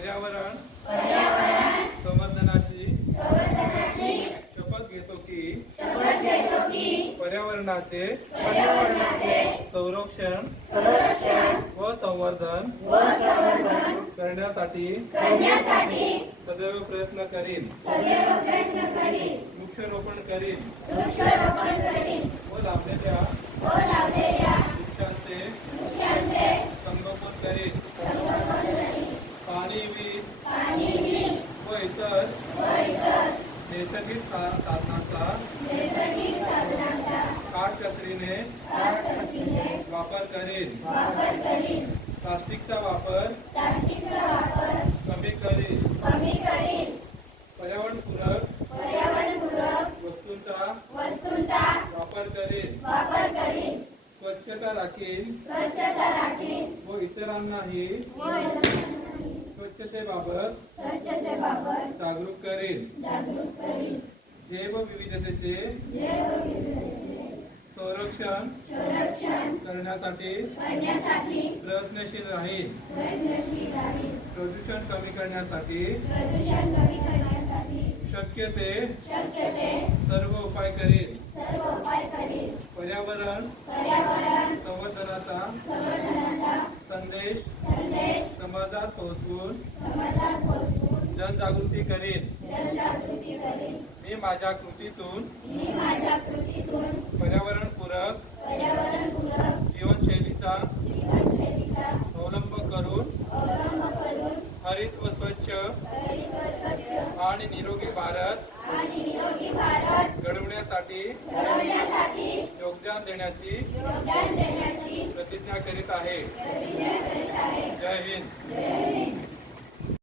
पर्यावरण संवर्धनाची शपथ घेतो की पर्यावरणाचे संरक्षण व संवर्धन करण्यासाठी सदैव प्रयत्न करीन, वृक्षारोपण करीन व लाभलेल्या वृक्षांचे संगोपन करीन. पाणी, वीज व इतर नैसर्गिक साधनांचा काटकसरीने वापर करेन. प्लास्टिकचा वापर कमी करेन. पर्यावरणपूरक वस्तूंचा वापर करेन. स्वच्छता राखीन व इतरांनाही स्वच्छतेबाबत जागरूक करेन. जैवविविधतेचे संरक्षण करण्यासाठी प्रयत्नशील राहील. प्रदूषण कमी करण्यासाठी शक्य ते सर्व उपाय करेन. पर्यावरण संवर्धनाचा संदेश समाजात पोहोचवून जनजागृती करेन. मी माझ्या कृतीतून पर्यावरणपूरक जीवनशैलीचा अवलंब करून हरित व स्वच्छ आणि निरोगी भारत घडवण्यासाठी योगदान देण्याची प्रतिज्ञा करीत आहे. जय हिंद.